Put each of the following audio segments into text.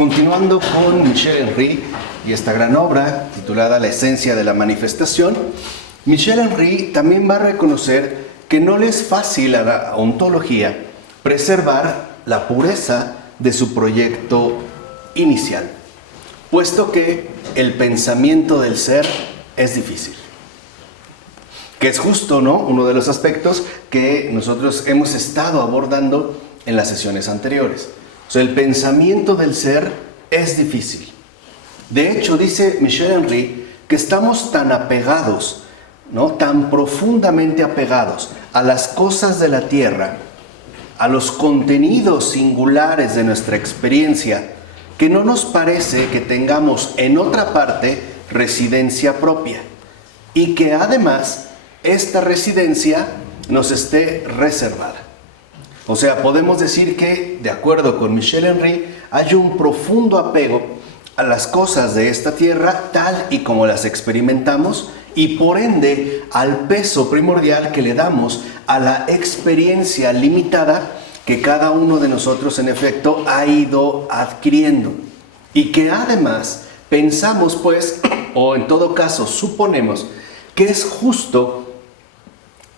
Continuando con Michel Henry y esta gran obra titulada La esencia de la manifestación, Michel Henry también va a reconocer que no le es fácil a la ontología preservar la pureza de su proyecto inicial, puesto que el pensamiento del ser es difícil. Que es justo, ¿no?, uno de los aspectos que nosotros hemos estado abordando en las sesiones anteriores. O sea, el pensamiento del ser es difícil. De hecho, dice Michel Henry que estamos tan apegados, ¿no?, tan profundamente apegados a las cosas de la tierra, a los contenidos singulares de nuestra experiencia, que no nos parece que tengamos en otra parte residencia propia, y que además esta residencia nos esté reservada. O sea, podemos decir que, de acuerdo con Michel Henry, hay un profundo apego a las cosas de esta tierra tal y como las experimentamos, y por ende al peso primordial que le damos a la experiencia limitada que cada uno de nosotros en efecto ha ido adquiriendo, y que además pensamos pues, o en todo caso suponemos, que es justo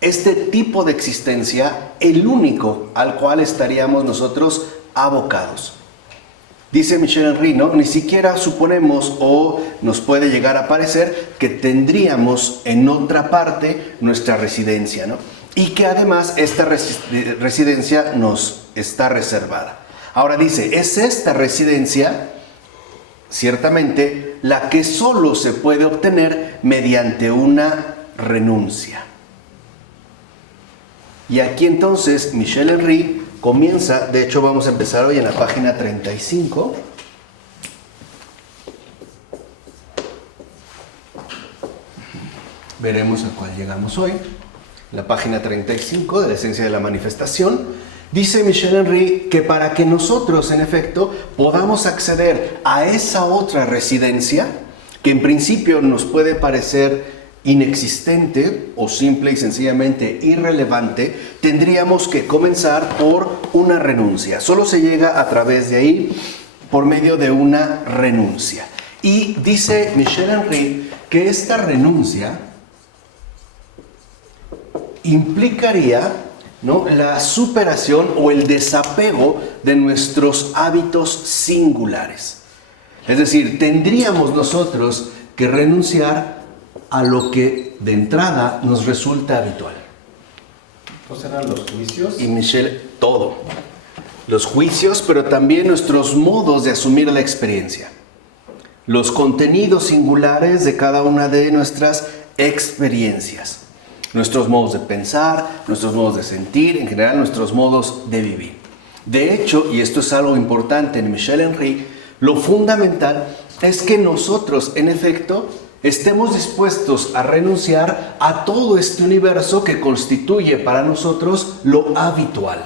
este tipo de existencia el único al cual estaríamos nosotros abocados. Dice Michel Henry, ¿no?, ni siquiera suponemos o nos puede llegar a parecer que tendríamos en otra parte nuestra residencia, ¿no?, y que además esta residencia nos está reservada. Ahora dice, es esta residencia ciertamente la que solo se puede obtener mediante una renuncia. Y aquí entonces Michel Henry comienza, de hecho vamos a empezar hoy en la página 35. Veremos a cuál llegamos hoy. La página 35 de la esencia de la manifestación. Dice Michel Henry que para que nosotros en efecto podamos acceder a esa otra residencia, que en principio nos puede parecer inexistente o simple y sencillamente irrelevante, tendríamos que comenzar por una renuncia. Solo se llega a través de ahí por medio de una renuncia. Y dice Michel Henry que esta renuncia implicaría, ¿no?, la superación o el desapego de nuestros hábitos singulares. Es decir, tendríamos nosotros que renunciar a lo que de entrada nos resulta habitual. ¿No serán los juicios? Y Michel, todo. Los juicios, pero también nuestros modos de asumir la experiencia. Los contenidos singulares de cada una de nuestras experiencias. Nuestros modos de pensar, nuestros modos de sentir, en general nuestros modos de vivir. De hecho, y esto es algo importante en Michel Henry, lo fundamental es que nosotros, en efecto, estemos dispuestos a renunciar a todo este universo que constituye para nosotros lo habitual.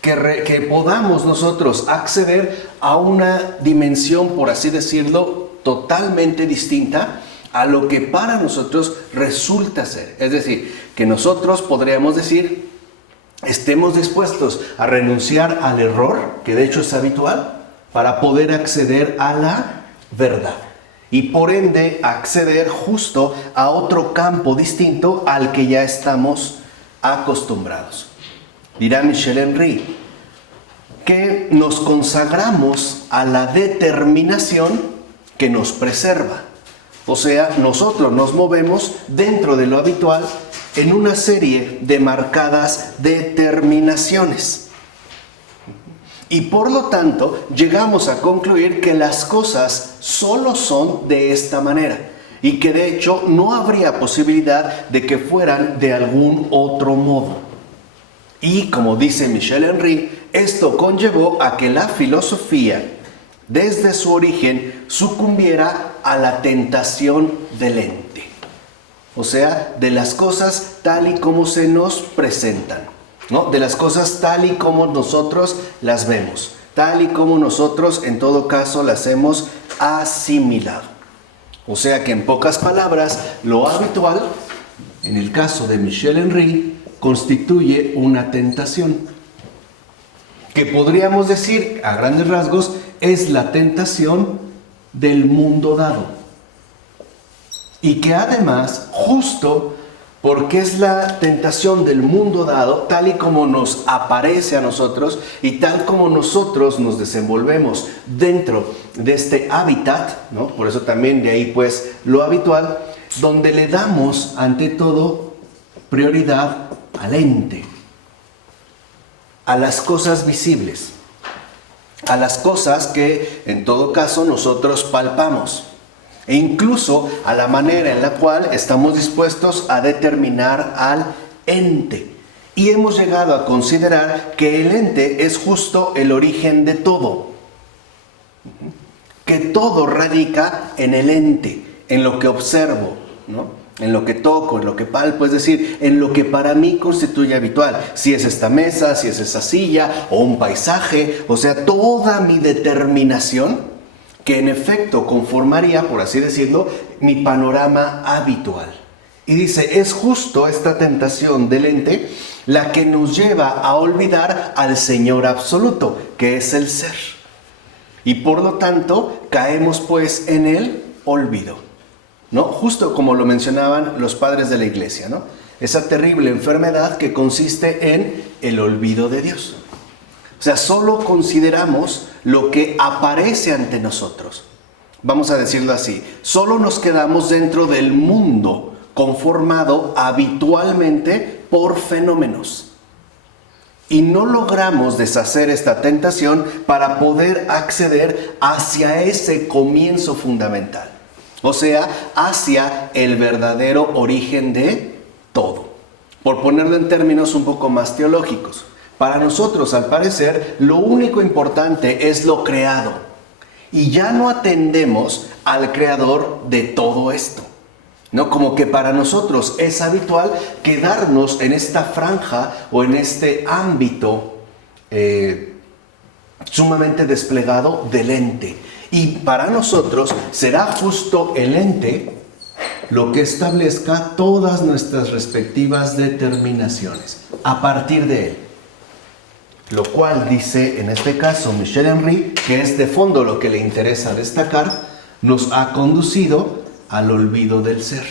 Que podamos nosotros acceder a una dimensión, por así decirlo, totalmente distinta a lo que para nosotros resulta ser. Es decir, que nosotros podríamos decir, estemos dispuestos a renunciar al error, que de hecho es habitual, para poder acceder a la verdad. Y por ende acceder justo a otro campo distinto al que ya estamos acostumbrados. Dirá Michel Henry que nos consagramos a la determinación que nos preserva. O sea, nosotros nos movemos dentro de lo habitual en una serie de marcadas determinaciones. Y por lo tanto, llegamos a concluir que las cosas solo son de esta manera y que de hecho no habría posibilidad de que fueran de algún otro modo. Y como dice Michel Henry, esto conllevó a que la filosofía, desde su origen, sucumbiera a la tentación del ente. O sea, de las cosas tal y como se nos presentan. ¿No? De las cosas tal y como nosotros las vemos, tal y como nosotros en todo caso las hemos asimilado. O sea que en pocas palabras, lo habitual, en el caso de Michel Henry, constituye una tentación. Que podríamos decir, a grandes rasgos, es la tentación del mundo dado. Y que además, justo porque es la tentación del mundo dado, tal y como nos aparece a nosotros y tal como nosotros nos desenvolvemos dentro de este hábitat, ¿no? Por eso también de ahí pues lo habitual, donde le damos ante todo prioridad al ente, a las cosas visibles, a las cosas que en todo caso nosotros palpamos. E incluso a la manera en la cual estamos dispuestos a determinar al ente. Y hemos llegado a considerar que el ente es justo el origen de todo. Que todo radica en el ente, en lo que observo, ¿no? En lo que toco, en lo que palpo, es decir, en lo que para mí constituye habitual. Si es esta mesa, si es esa silla o un paisaje, o sea, toda mi determinación que en efecto conformaría, por así decirlo, mi panorama habitual. Y dice, es justo esta tentación del ente la que nos lleva a olvidar al Señor absoluto, que es el ser. Y por lo tanto, caemos pues en el olvido, ¿no? Justo como lo mencionaban los padres de la iglesia, ¿no? Esa terrible enfermedad que consiste en el olvido de Dios. O sea, solo consideramos lo que aparece ante nosotros. Vamos a decirlo así. Solo nos quedamos dentro del mundo conformado habitualmente por fenómenos. Y no logramos deshacer esta tentación para poder acceder hacia ese comienzo fundamental. O sea, hacia el verdadero origen de todo. Por ponerlo en términos un poco más teológicos. Para nosotros, al parecer, lo único importante es lo creado. Y ya no atendemos al creador de todo esto, ¿no? Como que para nosotros es habitual quedarnos en esta franja o en este ámbito sumamente desplegado del ente. Y para nosotros será justo el ente lo que establezca todas nuestras respectivas determinaciones a partir de él. Lo cual dice, en este caso, Michel Henry, que es de fondo lo que le interesa destacar, nos ha conducido al olvido del ser.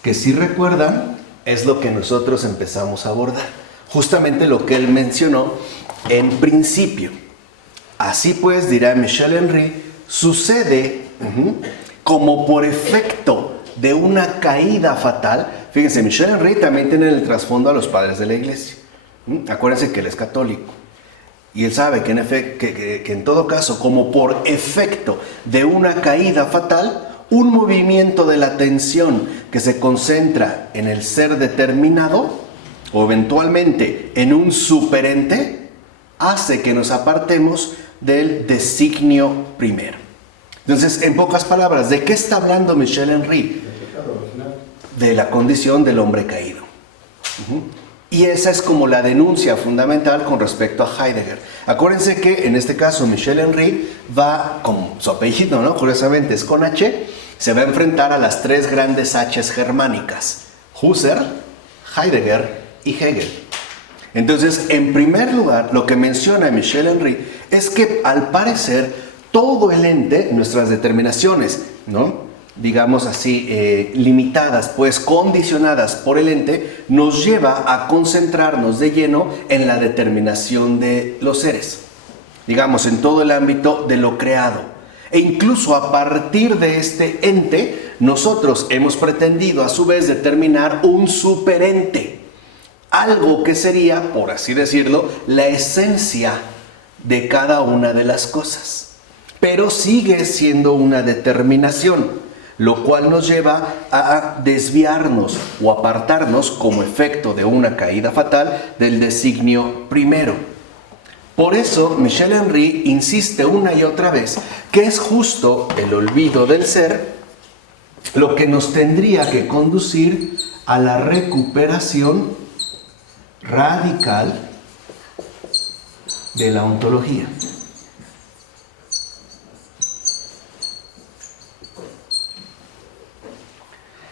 Que si recuerdan, es lo que nosotros empezamos a abordar. Justamente lo que él mencionó en principio. Así pues, dirá Michel Henry, sucede como por efecto de una caída fatal. Fíjense, Michel Henry también tiene en el trasfondo a los padres de la iglesia. Acuérdense que él es católico y él sabe que en todo caso, como por efecto de una caída fatal, un movimiento de la atención que se concentra en el ser determinado o eventualmente en un superente hace que nos apartemos del designio primero. Entonces, en pocas palabras, ¿de qué está hablando Michel Henry? De la condición del hombre caído. Y esa es como la denuncia fundamental con respecto a Heidegger. Acuérdense que en este caso Michel Henry va, con su apellido, ¿no? Curiosamente es con H, se va a enfrentar a las tres grandes H's germánicas: Husserl, Heidegger y Hegel. Entonces, en primer lugar, lo que menciona Michel Henry es que al parecer todo el ente, nuestras determinaciones, ¿no?, digamos así, limitadas, pues condicionadas por el ente, nos lleva a concentrarnos de lleno en la determinación de los seres, digamos, en todo el ámbito de lo creado. E incluso a partir de este ente, nosotros hemos pretendido a su vez determinar un superente, algo que sería, por así decirlo, la esencia de cada una de las cosas. Pero sigue siendo una determinación, lo cual nos lleva a desviarnos o apartarnos como efecto de una caída fatal del designio primero. Por eso Michel Henry insiste una y otra vez que es justo el olvido del ser lo que nos tendría que conducir a la recuperación radical de la ontología.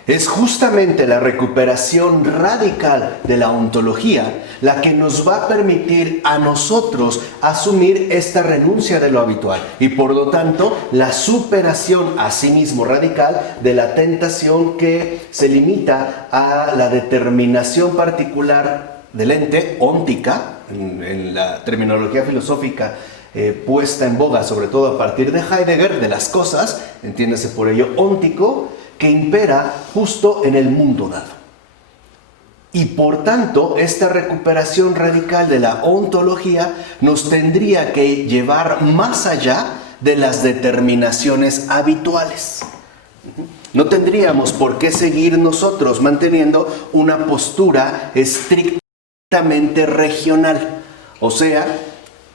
Es justamente la recuperación radical de la ontología la que nos va a permitir a nosotros asumir esta renuncia de lo habitual y por lo tanto la superación a sí mismo radical de la tentación que se limita a la determinación particular del ente, óntica, en la terminología filosófica puesta en boga, sobre todo a partir de Heidegger, de las cosas, entiéndase por ello óntico, que impera justo en el mundo dado. Y por tanto, esta recuperación radical de la ontología nos tendría que llevar más allá de las determinaciones habituales. No tendríamos por qué seguir nosotros manteniendo una postura estrictamente regional, o sea,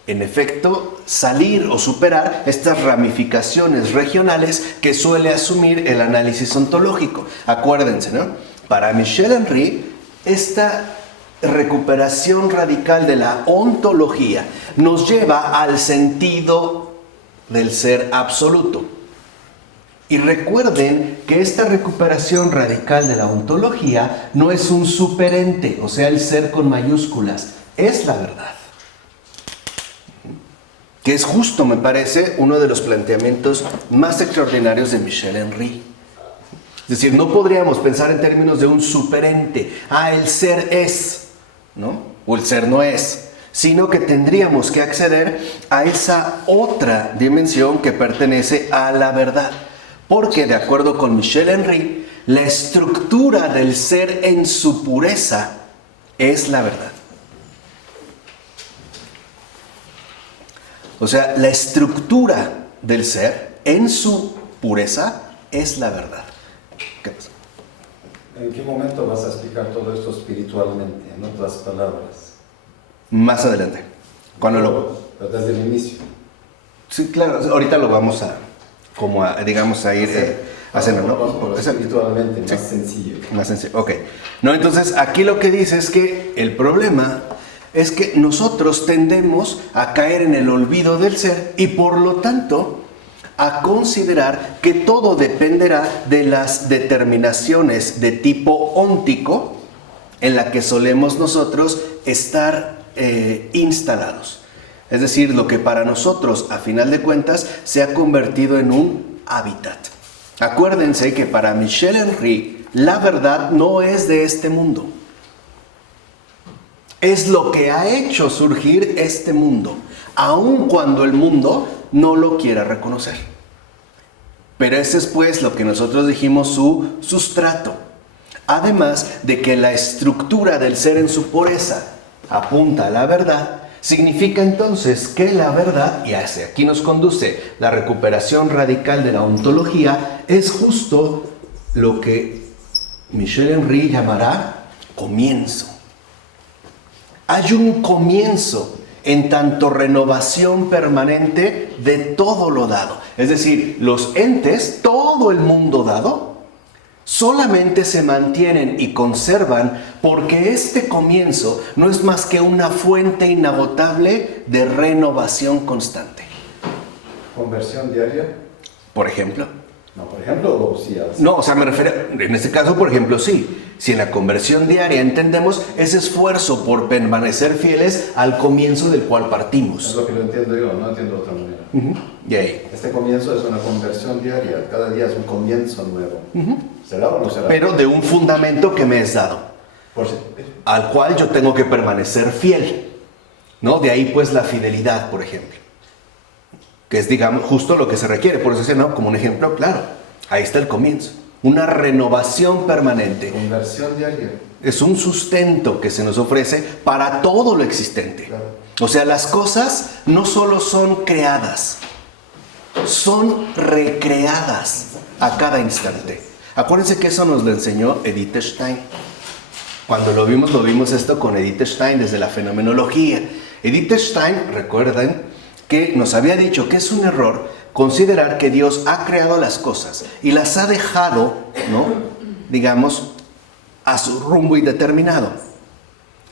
en efecto, salir o superar estas ramificaciones regionales que suele asumir el análisis ontológico. Acuérdense, ¿no? Para Michel Henry, esta recuperación radical de la ontología nos lleva al sentido del ser absoluto. Y recuerden que esta recuperación radical de la ontología no es un superente, o sea, el ser con mayúsculas, es la verdad. Que es justo, me parece, uno de los planteamientos más extraordinarios de Michel Henry. Es decir, no podríamos pensar en términos de un superente, el ser es, ¿no? O el ser no es, sino que tendríamos que acceder a esa otra dimensión que pertenece a la verdad. Porque, de acuerdo con Michel Henry, la estructura del ser en su pureza es la verdad. O sea, la estructura del ser en su pureza es la verdad. ¿Qué pasa? ¿En qué momento vas a explicar todo esto espiritualmente, en otras palabras? Más adelante. Cuando Pero desde el inicio. Sí, claro. Ahorita lo vamos a ir haciendo, ¿no? Espiritualmente, más Sí. sencillo. Más sencillo. Ok. No, entonces aquí lo que dice es que el problema es que nosotros tendemos a caer en el olvido del ser y por lo tanto a considerar que todo dependerá de las determinaciones de tipo óntico en la que solemos nosotros estar instalados. Es decir, lo que para nosotros, a final de cuentas, se ha convertido en un hábitat. Acuérdense que para Michel Henry, la verdad no es de este mundo. Es lo que ha hecho surgir este mundo, aun cuando el mundo no lo quiera reconocer. Pero ese es pues lo que nosotros dijimos su sustrato. Además de que la estructura del ser en su pureza apunta a la verdad, significa entonces que la verdad, y hacia aquí nos conduce la recuperación radical de la ontología, es justo lo que Michel Henry llamará comienzo. Hay un comienzo en tanto renovación permanente de todo lo dado. Es decir, los entes, todo el mundo dado, solamente se mantienen y conservan porque este comienzo no es más que una fuente inagotable de renovación constante. ¿Conversión diaria? Por ejemplo. No, por ejemplo, sí. No, o sea, me refiero, en este caso, por ejemplo, sí. Si en la conversión diaria entendemos ese esfuerzo por permanecer fieles al comienzo del cual partimos. Es lo que lo entiendo yo, no entiendo de otra manera. Y ahí. Este comienzo es una conversión diaria, cada día es un comienzo nuevo. ¿Será o no será? Pero de un fundamento que me es dado, al cual yo tengo que permanecer fiel, ¿no? De ahí pues la fidelidad, por ejemplo, que es, digamos, justo lo que se requiere. Por eso decía, ¿no? Como un ejemplo, claro, ahí está el comienzo, una renovación permanente. Conversión diaria. Es un sustento que se nos ofrece para todo lo existente. Claro. O sea, las cosas no solo son creadas, son recreadas a cada instante. Acuérdense que eso nos lo enseñó Edith Stein. Cuando lo vimos esto con Edith Stein desde la fenomenología. Edith Stein, recuerden, que nos había dicho que es un error considerar que Dios ha creado las cosas y las ha dejado, ¿no? Digamos, a su rumbo indeterminado.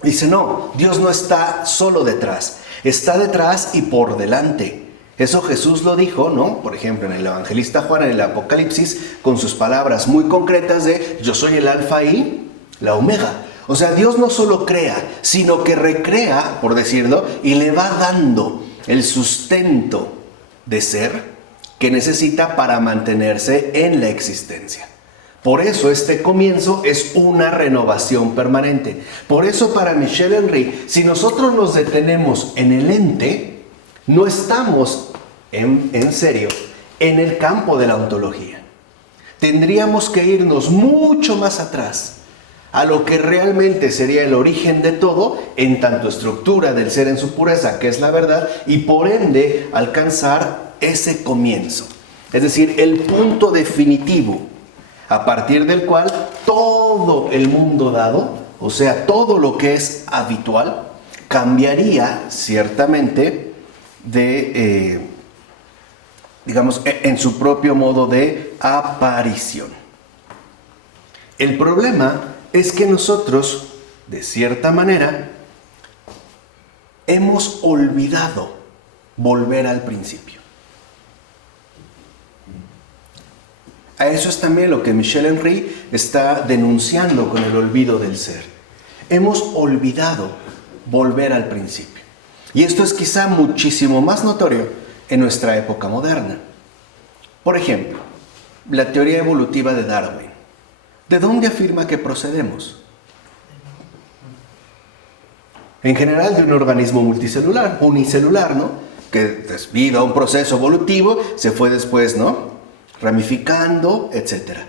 Dice, no, Dios no está solo detrás, está detrás y por delante. Eso Jesús lo dijo, ¿no? Por ejemplo, en el evangelista Juan, en el Apocalipsis, con sus palabras muy concretas de yo soy el alfa y la omega. O sea, Dios no solo crea, sino que recrea, por decirlo, y le va dando el sustento de ser que necesita para mantenerse en la existencia. Por eso este comienzo es una renovación permanente. Por eso para Michel Henry, si nosotros nos detenemos en el ente, no estamos en serio en el campo de la ontología. Tendríamos que irnos mucho más atrás a lo que realmente sería el origen de todo, en tanto estructura del ser en su pureza, que es la verdad, y por ende alcanzar ese comienzo. Es decir, el punto definitivo, a partir del cual todo el mundo dado, o sea, todo lo que es habitual, cambiaría ciertamente digamos, en su propio modo de aparición. El problema es que nosotros, de cierta manera, hemos olvidado volver al principio. A eso es también lo que Michel Henry está denunciando con el olvido del ser. Hemos olvidado volver al principio. Y esto es quizá muchísimo más notorio en nuestra época moderna. Por ejemplo, la teoría evolutiva de Darwin. ¿De dónde afirma que procedemos? En general de un organismo multicelular, unicelular, ¿no? Que debido a un proceso evolutivo se fue después, ¿no?, ramificando, etc.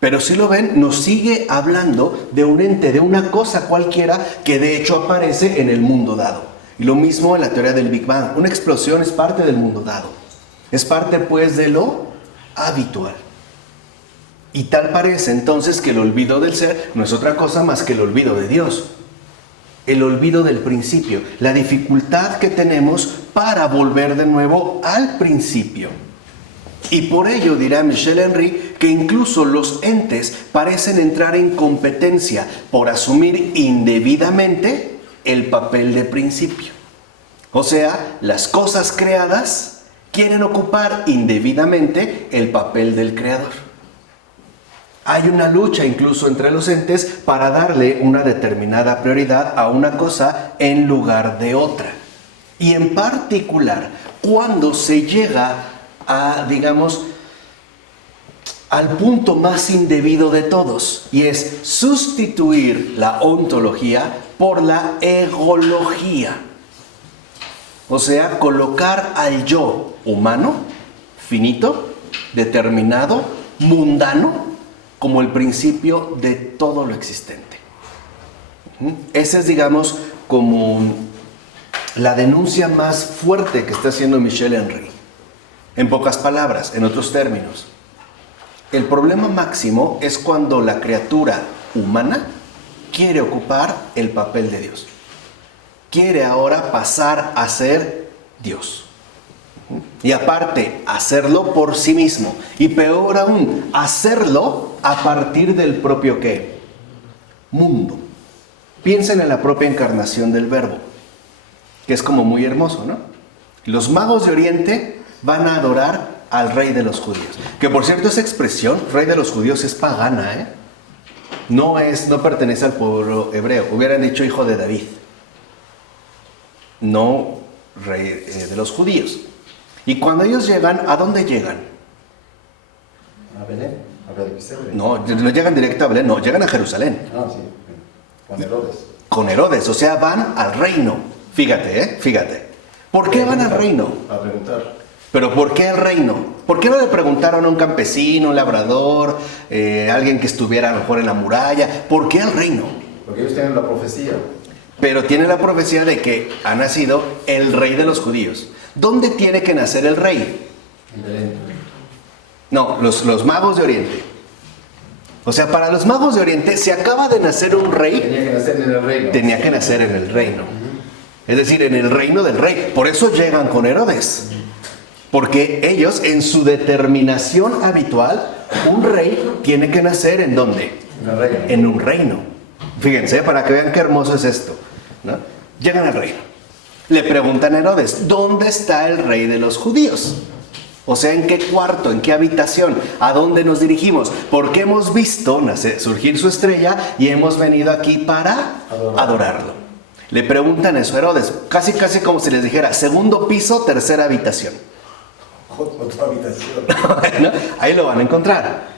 Pero si lo ven, nos sigue hablando de un ente, de una cosa cualquiera que de hecho aparece en el mundo dado. Y lo mismo en la teoría del Big Bang. Una explosión es parte del mundo dado. Es parte, pues, de lo habitual. Y tal parece entonces que el olvido del ser no es otra cosa más que el olvido de Dios. El olvido del principio. La dificultad que tenemos para volver de nuevo al principio. Y por ello dirá Michel Henry que incluso los entes parecen entrar en competencia por asumir indebidamente el papel de principio. O sea, las cosas creadas quieren ocupar indebidamente el papel del creador. Hay una lucha incluso entre los entes para darle una determinada prioridad a una cosa en lugar de otra. Y en particular, cuando se llega a, digamos, al punto más indebido de todos, y es sustituir la ontología por la egología. O sea, colocar al yo humano, finito, determinado, mundano, como el principio de todo lo existente. Esa es, digamos, como la denuncia más fuerte que está haciendo Michel Henry. En pocas palabras, en otros términos, el problema máximo es cuando la criatura humana quiere ocupar el papel de Dios. Quiere ahora pasar a ser Dios. Y aparte, hacerlo por sí mismo. Y peor aún, hacerlo a partir del propio ¿qué? Mundo. Piensen en la propia encarnación del Verbo, que es como muy hermoso, ¿no? Los magos de Oriente van a adorar al rey de los judíos. Que por cierto, esa expresión, rey de los judíos, es pagana, ¿eh? No pertenece al pueblo hebreo. Hubieran dicho hijo de David. No rey de los judíos. Y cuando ellos llegan, ¿a dónde llegan? A Belén, a Belén. No llegan directo a Belén, no, llegan a Jerusalén. Ah, sí, con Herodes. Con Herodes, o sea, van al reino. Fíjate, fíjate. ¿Por qué van al reino? A preguntar. ¿Pero por qué al reino? ¿Por qué no le preguntaron a un campesino, un labrador, alguien que estuviera a lo mejor en la muralla? ¿Por qué al reino? Porque ellos tienen la profecía. Pero tiene la profecía de que ha nacido el rey de los judíos. ¿Dónde tiene que nacer el rey? En Belén. No, los magos de Oriente. O sea, para los magos de Oriente, si acaba de nacer un rey, Tenía que nacer en el reino. tenía que nacer en el reino. Es decir, en el reino del rey. Por eso llegan con Herodes. Porque ellos, en su determinación habitual, un rey tiene que nacer ¿en dónde? En el reino. En un reino. Fíjense, para que vean qué hermoso es esto, ¿no? Llegan al reino. Le preguntan a Herodes, ¿dónde está el rey de los judíos? O sea, ¿en qué cuarto? ¿En qué habitación? ¿A dónde nos dirigimos? Porque hemos visto surgir su estrella y hemos venido aquí para adorarlo. Le preguntan eso a Herodes, casi como si les dijera, segundo piso, tercera habitación. Otra habitación. Bueno, ahí lo van a encontrar.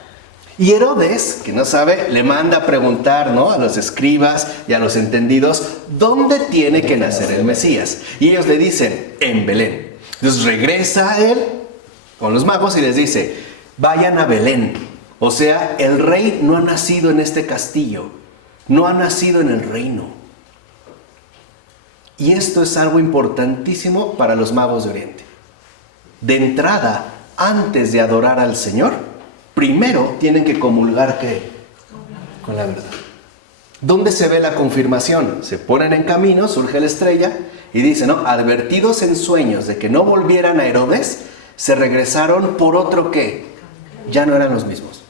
Y Herodes, que no sabe, le manda a preguntar, ¿no?, a los escribas y a los entendidos, ¿dónde tiene que nacer el Mesías? Y ellos le dicen, en Belén. Entonces regresa a él con los magos y les dice, vayan a Belén. O sea, el rey no ha nacido en este castillo, no ha nacido en el reino. Y esto es algo importantísimo para los magos de Oriente. De entrada, antes de adorar al Señor, primero tienen que comulgar, ¿qué? Con la verdad. ¿Dónde se ve la confirmación? Se ponen en camino, surge la estrella y dice, ¿no?, advertidos en sueños de que no volvieran a Herodes, se regresaron por otro ¿qué? Ya no eran los mismos.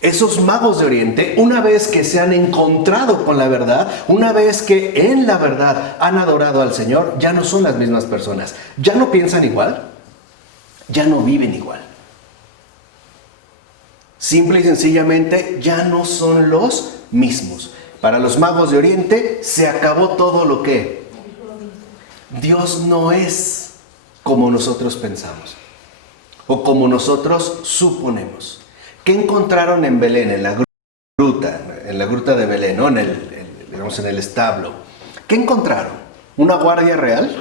Esos magos de Oriente, una vez que se han encontrado con la verdad, una vez que en la verdad han adorado al Señor, ya no son las mismas personas. Ya no piensan igual, ya no viven igual. Simple y sencillamente ya no son los mismos. Para los magos de Oriente se acabó todo lo que Dios no es como nosotros pensamos o como nosotros suponemos. ¿Qué encontraron en Belén, en la gruta de Belén, ¿no?, en el establo? ¿Qué encontraron? ¿Una guardia real?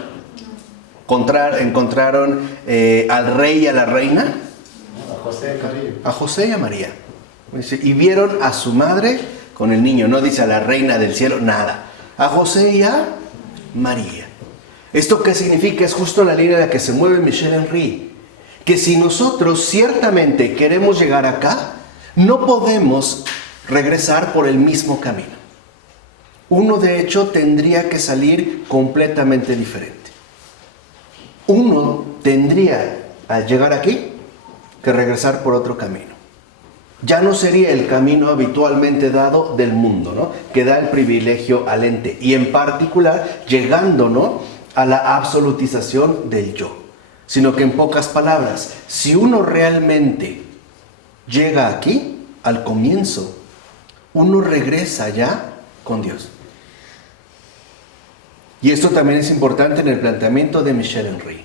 ¿Encontraron al rey y a la reina? A José y a María. Y vieron a su madre con el niño. No dice a la reina del cielo, nada. A José y a María. ¿Esto qué significa? Es justo la línea en la que se mueve Michel Henry. Que si nosotros ciertamente queremos llegar acá, no podemos regresar por el mismo camino. Uno, de hecho, tendría que salir completamente diferente. Uno tendría, al llegar aquí, que regresar por otro camino. Ya no sería el camino habitualmente dado del mundo, ¿no?, que da el privilegio al ente. Y en particular, llegando, ¿no?, a la absolutización del yo. Sino que en pocas palabras, si uno realmente llega aquí, al comienzo, uno regresa ya con Dios. Y esto también es importante en el planteamiento de Michel Henry.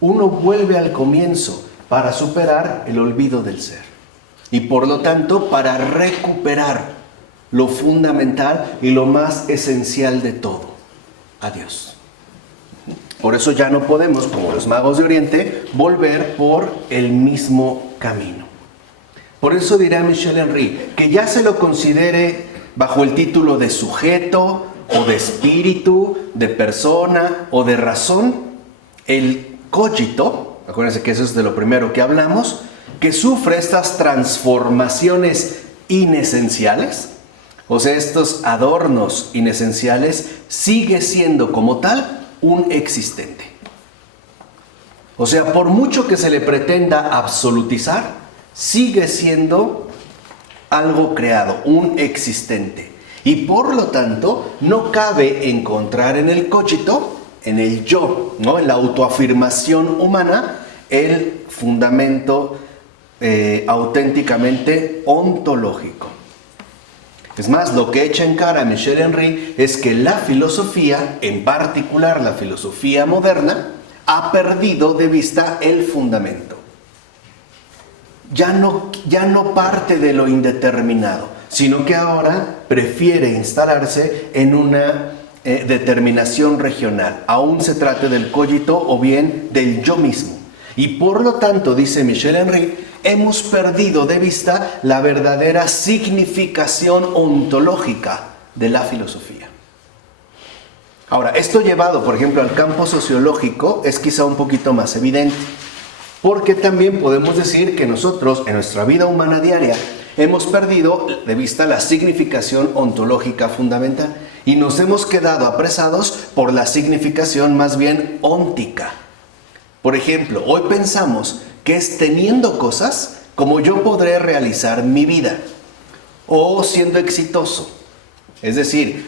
Uno vuelve al comienzo para superar el olvido del ser. Y por lo tanto, para recuperar lo fundamental y lo más esencial de todo, a Dios. Por eso ya no podemos, como los magos de Oriente, volver por el mismo camino. Por eso dirá Michel Henry, que ya se lo considere bajo el título de sujeto, o de espíritu, de persona, o de razón, el cogito, acuérdense que eso es de lo primero que hablamos, que sufre estas transformaciones inesenciales, o sea, estos adornos inesenciales, sigue siendo como tal un existente. O sea, por mucho que se le pretenda absolutizar, sigue siendo algo creado, un existente. Y por lo tanto, no cabe encontrar en el cogito, en el yo, ¿no?, en la autoafirmación humana, el fundamento auténticamente ontológico. Es más, lo que echa en cara a Michel Henry es que la filosofía, en particular la filosofía moderna, ha perdido de vista el fundamento. Ya no parte de lo indeterminado, sino que ahora prefiere instalarse en una determinación regional, aún se trate del cogito o bien del yo mismo. Y por lo tanto, dice Michel Henry, hemos perdido de vista la verdadera significación ontológica de la filosofía. Ahora, esto llevado, por ejemplo, al campo sociológico es quizá un poquito más evidente, porque también podemos decir que nosotros, en nuestra vida humana diaria, hemos perdido de vista la significación ontológica fundamental y nos hemos quedado apresados por la significación más bien óntica. Por ejemplo, hoy pensamos que es teniendo cosas como yo podré realizar mi vida o siendo exitoso. Es decir,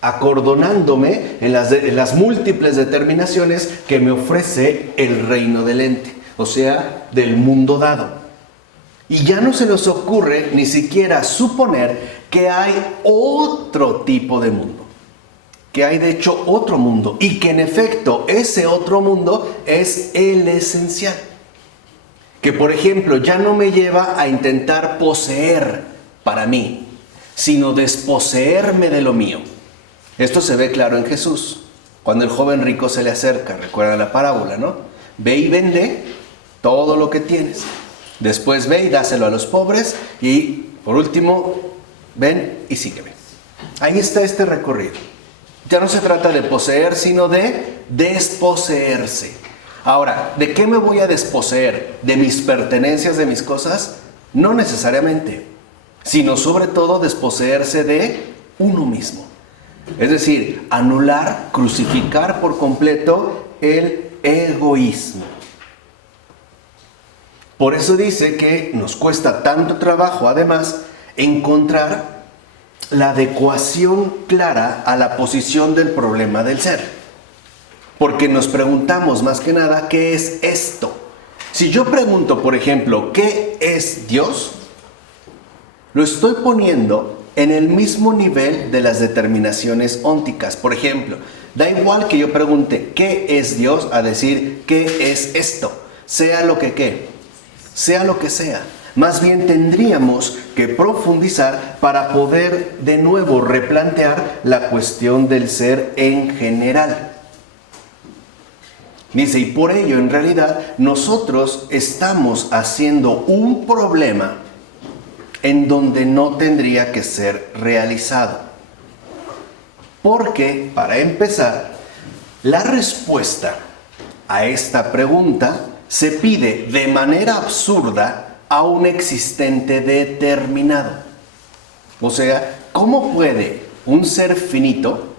acordonándome en las múltiples determinaciones que me ofrece el reino del ente, o sea, del mundo dado. Y ya no se nos ocurre ni siquiera suponer que hay otro tipo de mundo, que hay de hecho otro mundo, y que en efecto ese otro mundo es el esencial. Que por ejemplo ya no me lleva a intentar poseer para mí, sino desposeerme de lo mío. Esto se ve claro en Jesús, cuando el joven rico se le acerca, recuerda la parábola, ¿no? Ve y vende todo lo que tienes. Después ve y dáselo a los pobres y por último, ven y sígueme. Ahí está este recorrido. Ya no se trata de poseer, sino de desposeerse. Ahora, ¿de qué me voy a desposeer? ¿De mis pertenencias, de mis cosas? No necesariamente, sino sobre todo desposeerse de uno mismo. Es decir, anular, crucificar por completo el egoísmo. Por eso dice que nos cuesta tanto trabajo, además, encontrar la adecuación clara a la posición del problema del ser. Porque nos preguntamos más que nada, ¿qué es esto? Si yo pregunto, por ejemplo, ¿qué es Dios? Lo estoy poniendo en el mismo nivel de las determinaciones ónticas. Por ejemplo, da igual que yo pregunte, ¿qué es Dios? A decir, ¿qué es esto? Sea lo que ¿qué? Sea lo que sea. Más bien tendríamos que profundizar para poder de nuevo replantear la cuestión del ser en general. Dice, y por ello en realidad nosotros estamos haciendo un problema en donde no tendría que ser realizado. Porque, para empezar, la respuesta a esta pregunta se pide de manera absurda a un existente determinado. O sea, ¿cómo puede un ser finito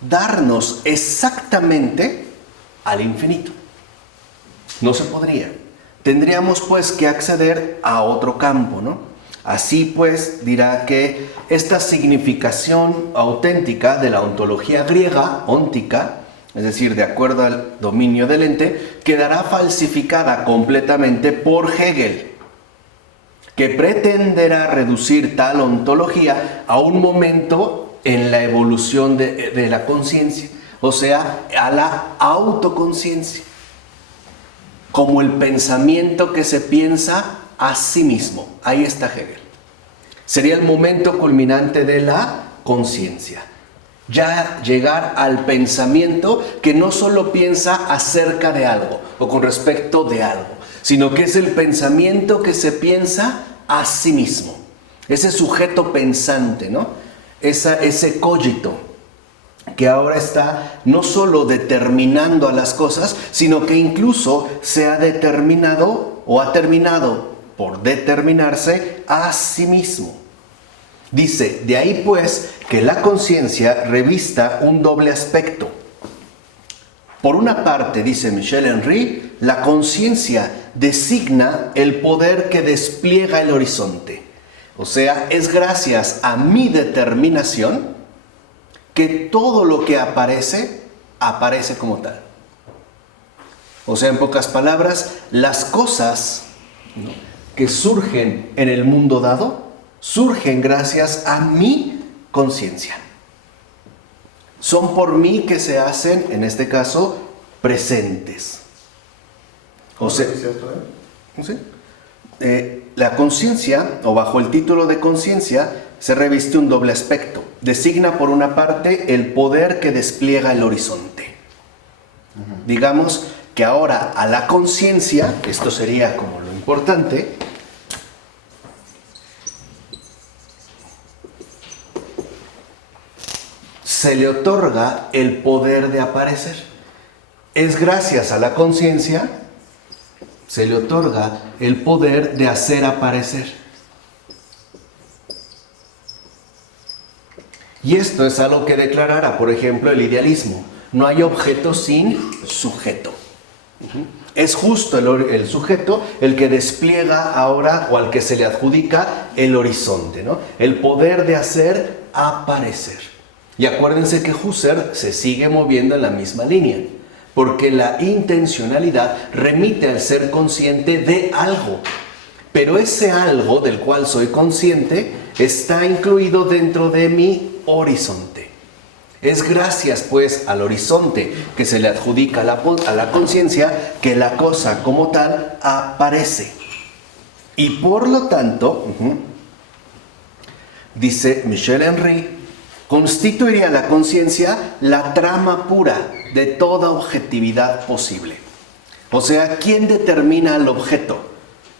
darnos exactamente al infinito? No se podría. Tendríamos pues que acceder a otro campo, ¿no? Así pues dirá que esta significación auténtica de la ontología griega, óntica, es decir, de acuerdo al dominio del ente, quedará falsificada completamente por Hegel, que pretenderá reducir tal ontología a un momento en la evolución de la conciencia, o sea, a la autoconciencia, como el pensamiento que se piensa a sí mismo. Ahí está Hegel. Sería el momento culminante de la conciencia. Ya llegar al pensamiento que no solo piensa acerca de algo o con respecto de algo, sino que es el pensamiento que se piensa a sí mismo. Ese sujeto pensante, ¿no? Ese cogito que ahora está no solo determinando a las cosas, sino que incluso se ha determinado o ha terminado por determinarse a sí mismo. Dice, de ahí pues que la conciencia revista un doble aspecto. Por una parte, dice Michel Henry, la conciencia designa el poder que despliega el horizonte. O sea, es gracias a mi determinación que todo lo que aparece, aparece como tal. O sea, en pocas palabras, las cosas, ¿no?, que surgen en el mundo dado, surgen gracias a mi conciencia. Son por mí que se hacen, en este caso, presentes. O sea, ¿sí? La conciencia, o bajo el título de conciencia, se reviste un doble aspecto. Designa por una parte el poder que despliega el horizonte. Digamos que ahora a la conciencia, esto sería como lo importante, se le otorga el poder de aparecer. Es gracias a la conciencia, se le otorga el poder de hacer aparecer. Y esto es algo que declarara, por ejemplo, el idealismo. No hay objeto sin sujeto. Es justo el sujeto el que despliega ahora, o al que se le adjudica el horizonte, ¿no? El poder de hacer aparecer. Y acuérdense que Husserl se sigue moviendo en la misma línea, porque la intencionalidad remite al ser consciente de algo. Pero ese algo del cual soy consciente está incluido dentro de mi horizonte. Es gracias pues al horizonte que se le adjudica a la conciencia que la cosa como tal aparece. Y por lo tanto, dice Michel Henry, constituiría la conciencia la trama pura de toda objetividad posible. O sea, ¿quién determina el objeto?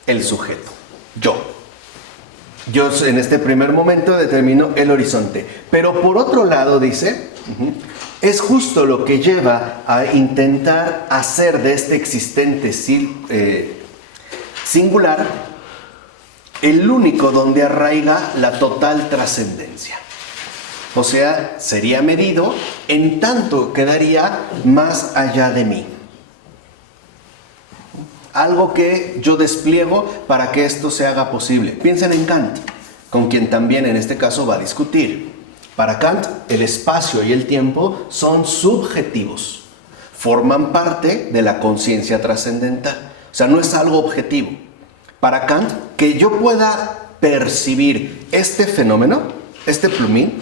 El sujeto, yo. Yo en este primer momento determino el horizonte. Pero por otro lado, dice, es justo lo que lleva a intentar hacer de este existente singular el único donde arraiga la total trascendencia. O sea, sería medido en tanto quedaría más allá de mí. Algo que yo despliego para que esto se haga posible. Piensen en Kant, con quien también en este caso va a discutir. Para Kant, el espacio y el tiempo son subjetivos. Forman parte de la conciencia trascendental. O sea, no es algo objetivo. Para Kant, que yo pueda percibir este fenómeno, este plumín,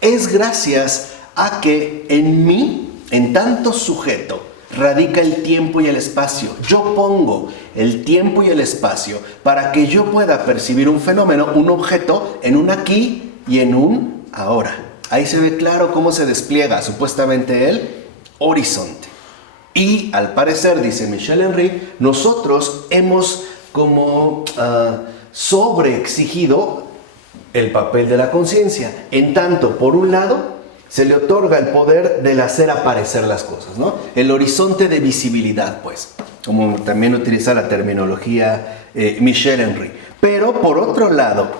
es gracias a que en mí, en tanto sujeto, radica el tiempo y el espacio. Yo pongo el tiempo y el espacio para que yo pueda percibir un fenómeno, un objeto, en un aquí y en un ahora. Ahí se ve claro cómo se despliega supuestamente el horizonte. Y al parecer, dice Michel Henry, nosotros hemos como sobreexigido el papel de la conciencia. En tanto, por un lado, se le otorga el poder del hacer aparecer las cosas, ¿no? El horizonte de visibilidad, pues, como también utiliza la terminología Michel Henry. Pero, por otro lado,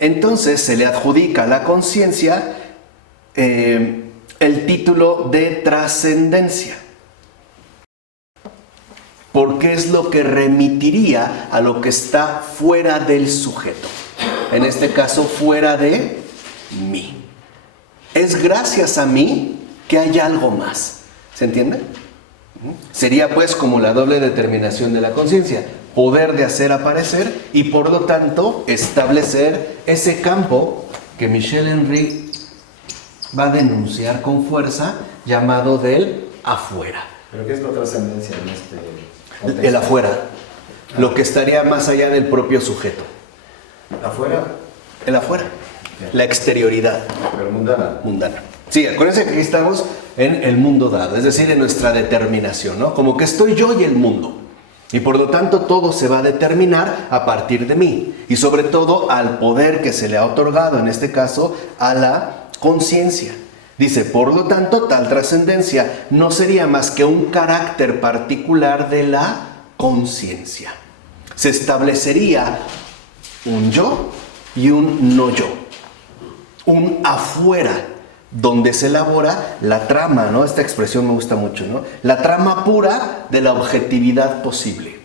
entonces se le adjudica a la conciencia el título de trascendencia, porque es lo que remitiría a lo que está fuera del sujeto. En este caso, fuera de mí. Es gracias a mí que hay algo más. ¿Se entiende? Sería pues como la doble determinación de la conciencia. Poder de hacer aparecer y por lo tanto establecer ese campo que Michel Henry va a denunciar con fuerza, llamado del afuera. ¿Pero qué es la trascendencia en este contexto? El afuera. Lo que estaría más allá del propio sujeto. ¿Afuera? El afuera. La exterioridad. Pero mundana. Mundana. Sí, acuérdense que aquí estamos en el mundo dado, es decir, en nuestra determinación, ¿no? Como que estoy yo y el mundo. Y por lo tanto todo se va a determinar a partir de mí. Y sobre todo al poder que se le ha otorgado, en este caso, a la conciencia. Dice, por lo tanto, tal trascendencia no sería más que un carácter particular de la conciencia. Se establecería un yo y un no yo. Un afuera, donde se elabora la trama, ¿no? Esta expresión me gusta mucho, ¿no? La trama pura de la objetividad posible.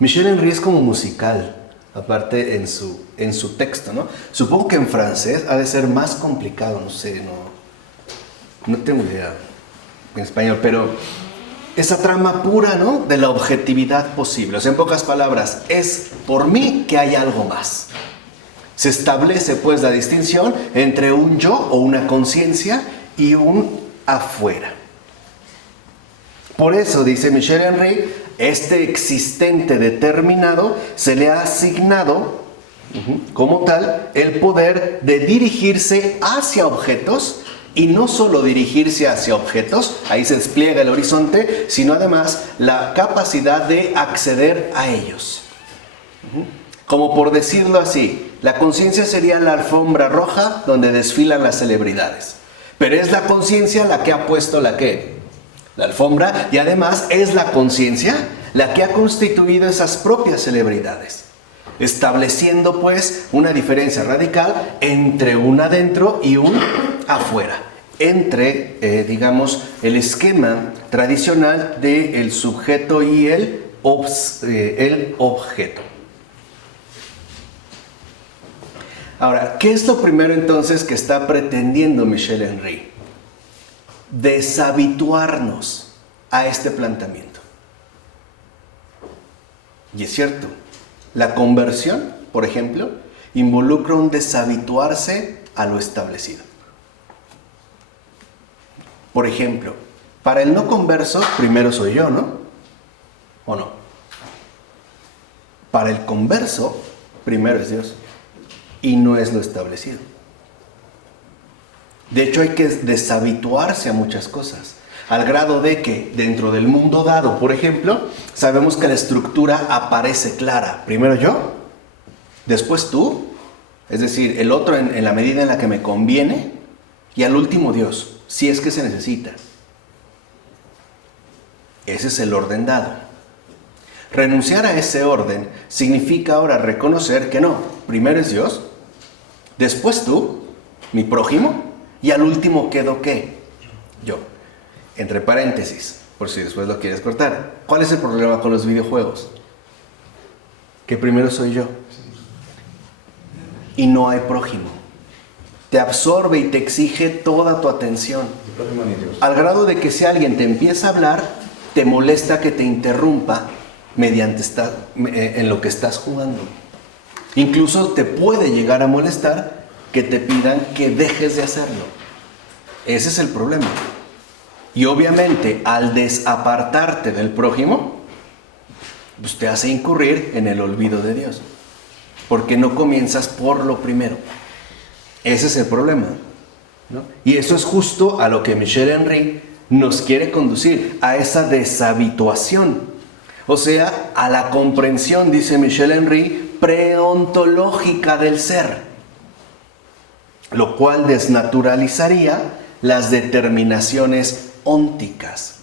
Michel Henry es como musical, aparte en su texto, ¿no? Supongo que en francés ha de ser más complicado, no sé, no tengo idea en español, pero esa trama pura, ¿no? De la objetividad posible. O sea, en pocas palabras, es por mí que hay algo más. Se establece pues la distinción entre un yo o una conciencia y un afuera. Por eso, dice Michel Henry, este existente determinado se le ha asignado como tal el poder de dirigirse hacia objetos y no solo dirigirse hacia objetos, ahí se despliega el horizonte, sino además la capacidad de acceder a ellos. Como por decirlo así, la conciencia sería la alfombra roja donde desfilan las celebridades. Pero es la conciencia la que ha puesto la alfombra, y además es la conciencia la que ha constituido esas propias celebridades. Estableciendo pues una diferencia radical entre un adentro y un afuera. Entre, digamos, el esquema tradicional del sujeto y el objeto. Ahora, ¿qué es lo primero entonces que está pretendiendo Michel Henry? Deshabituarnos a este planteamiento. Y es cierto, la conversión, por ejemplo, involucra un deshabituarse a lo establecido. Por ejemplo, para el no converso, primero soy yo, ¿no? ¿O no? Para el converso, primero es Dios. Y no es lo establecido. De hecho, hay que deshabituarse a muchas cosas. Al grado de que, dentro del mundo dado, por ejemplo, sabemos que la estructura aparece clara. Primero yo, después tú, es decir, el otro en la medida en la que me conviene, y al último Dios, si es que se necesita. Ese es el orden dado. Renunciar a ese orden significa ahora reconocer que no, primero es Dios, después tú, mi prójimo, y al último quedo ¿qué? Yo. Entre paréntesis, por si después lo quieres cortar. ¿Cuál es el problema con los videojuegos? Que primero soy yo. Y no hay prójimo. Te absorbe y te exige toda tu atención. Al grado de que si alguien te empieza a hablar, te molesta que te interrumpa mediante en lo que estás jugando. Incluso te puede llegar a molestar que te pidan que dejes de hacerlo. Ese es el problema. Y obviamente, al desapartarte del prójimo, pues te hace incurrir en el olvido de Dios. Porque no comienzas por lo primero. Ese es el problema, ¿no? Y eso es justo a lo que Michel Henry nos quiere conducir, a esa deshabituación. O sea, a la comprensión, dice Michel Henry, preontológica del ser. Lo cual desnaturalizaría las determinaciones ónticas.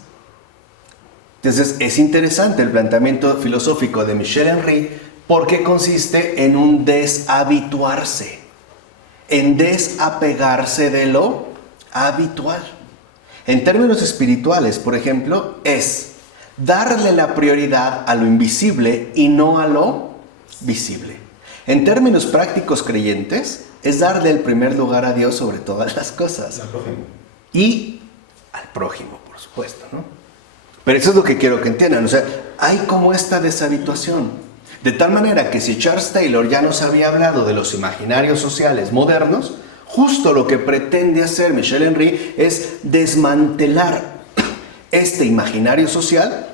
Entonces, es interesante el planteamiento filosófico de Michel Henry porque consiste en un deshabituarse, en desapegarse de lo habitual. En términos espirituales, por ejemplo, es darle la prioridad a lo invisible y no a lo visible. En términos prácticos creyentes, es darle el primer lugar a Dios sobre todas las cosas. Y al prójimo, por supuesto, ¿no? Pero eso es lo que quiero que entiendan. O sea, hay como esta deshabituación. De tal manera que si Charles Taylor ya nos había hablado de los imaginarios sociales modernos, justo lo que pretende hacer Michel Henry es desmantelar este imaginario social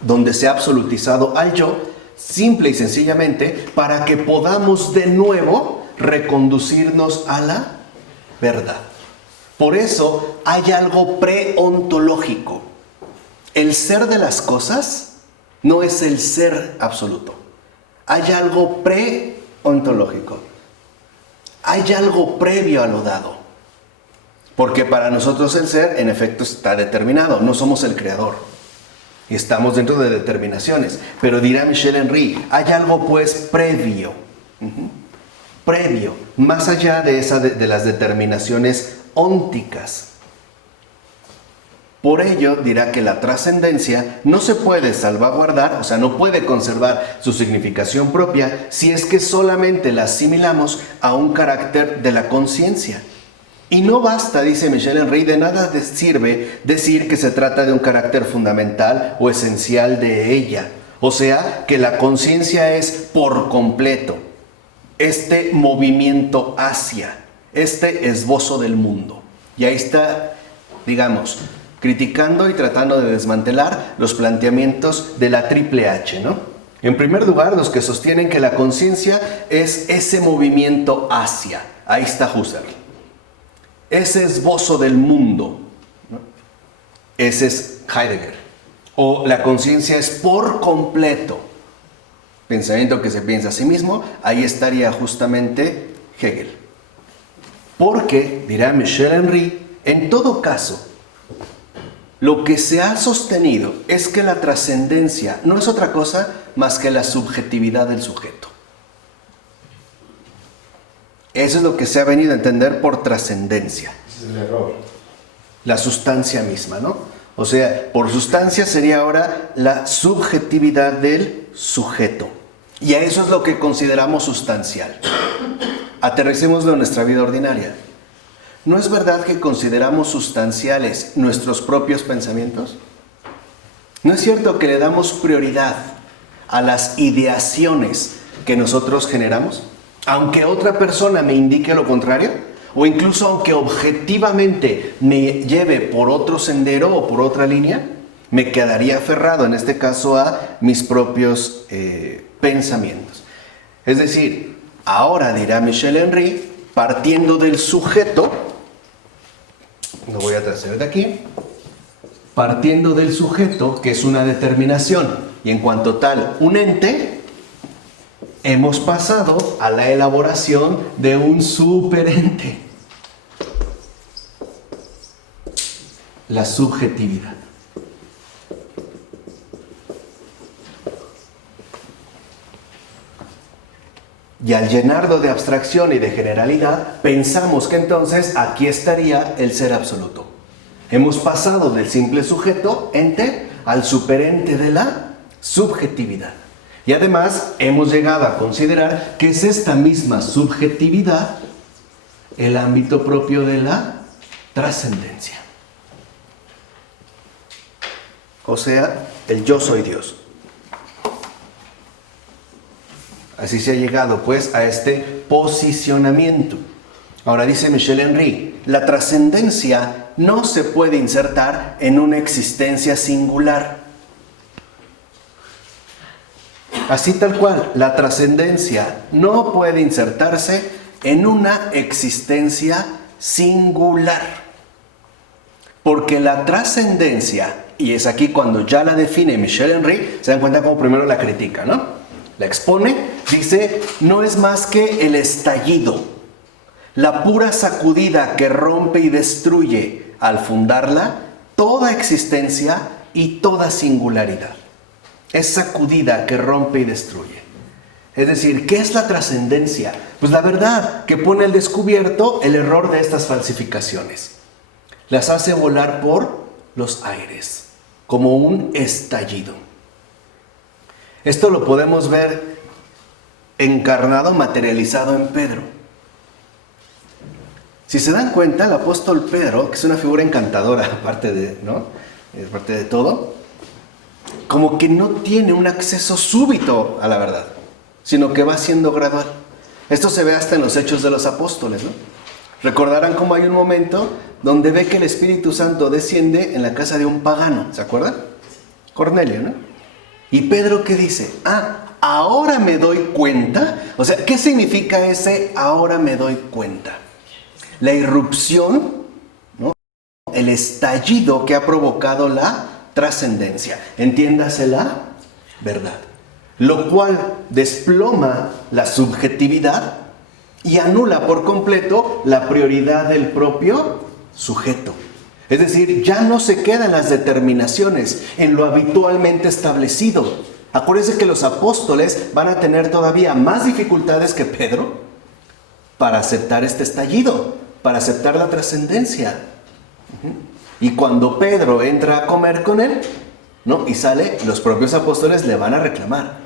donde se ha absolutizado al yo, simple y sencillamente para que podamos de nuevo reconducirnos a la verdad. Por eso hay algo preontológico. El ser de las cosas no es el ser absoluto. Hay algo preontológico. Hay algo previo a lo dado. Porque para nosotros el ser, en efecto, está determinado. No somos el creador. Y estamos dentro de determinaciones. Pero dirá Michel Henry, hay algo pues previo. Previo. Más allá de las determinaciones ónticas. Por ello, dirá que la trascendencia no se puede salvaguardar, o sea, no puede conservar su significación propia si es que solamente la asimilamos a un carácter de la conciencia. Y no basta, dice Michel Henry, de nada sirve decir que se trata de un carácter fundamental o esencial de ella. O sea, que la conciencia es por completo este movimiento hacia, este esbozo del mundo. Y ahí está, digamos, criticando y tratando de desmantelar los planteamientos de la triple H, ¿no? En primer lugar, los que sostienen que la conciencia es ese movimiento hacia. Ahí está Husserl. Ese esbozo del mundo, ¿no? Ese es Heidegger. O la conciencia es por completo. Pensamiento que se piensa a sí mismo, ahí estaría justamente Hegel. Porque, dirá Michel Henry, en todo caso, lo que se ha sostenido es que la trascendencia no es otra cosa más que la subjetividad del sujeto. Eso es lo que se ha venido a entender por trascendencia. Ese es el error. La sustancia misma, ¿no? O sea, por sustancia sería ahora la subjetividad del sujeto. Y a eso es lo que consideramos sustancial. aterricémoslo en nuestra vida ordinaria. ¿No es verdad que consideramos sustanciales nuestros propios pensamientos? ¿No es cierto que le damos prioridad a las ideaciones que nosotros generamos? Aunque otra persona me indique lo contrario, o incluso aunque objetivamente me lleve por otro sendero o por otra línea, me quedaría aferrado, en este caso, a mis propios pensamientos. Es decir, ahora dirá Michel Henry, partiendo del sujeto, lo voy a traer de aquí, partiendo del sujeto, que es una determinación, y en cuanto tal, un ente, hemos pasado a la elaboración de un superente. La subjetividad. Y al llenarlo de abstracción y de generalidad, pensamos que entonces aquí estaría el ser absoluto. Hemos pasado del simple sujeto, ente, al superente de la subjetividad. Y además hemos llegado a considerar que es esta misma subjetividad el ámbito propio de la trascendencia. O sea, el yo soy Dios. Así se ha llegado pues a este posicionamiento. Ahora dice Michel Henry, la trascendencia no se puede insertar en una existencia singular. Así tal cual, la trascendencia no puede insertarse en una existencia singular. Porque la trascendencia, y es aquí cuando ya la define Michel Henry, se dan cuenta cómo primero la critica, ¿no? La expone, dice, no es más que el estallido, la pura sacudida que rompe y destruye, al fundarla, toda existencia y toda singularidad. Es sacudida que rompe y destruye. Es decir, ¿qué es la trascendencia? Pues la verdad que pone al descubierto el error de estas falsificaciones. Las hace volar por los aires, como un estallido. Esto lo podemos ver encarnado, materializado en Pedro. Si se dan cuenta, el apóstol Pedro, que es una figura encantadora, aparte de todo, como que no tiene un acceso súbito a la verdad, sino que va siendo gradual. Esto se ve hasta en los Hechos de los Apóstoles, ¿no? Recordarán cómo hay un momento donde ve que el Espíritu Santo desciende en la casa de un pagano, ¿se acuerdan? Cornelio, ¿no? Y Pedro, ¿qué dice? Ahora me doy cuenta. O sea, ¿qué significa ese ahora me doy cuenta? La irrupción, ¿no? El estallido que ha provocado la trascendencia. Entiéndase la verdad. Lo cual desploma la subjetividad y anula por completo la prioridad del propio sujeto. Es decir, ya no se quedan las determinaciones en lo habitualmente establecido. Acuérdense que los apóstoles van a tener todavía más dificultades que Pedro para aceptar este estallido, para aceptar la trascendencia. Y cuando Pedro entra a comer con él, ¿no? Y sale, los propios apóstoles le van a reclamar.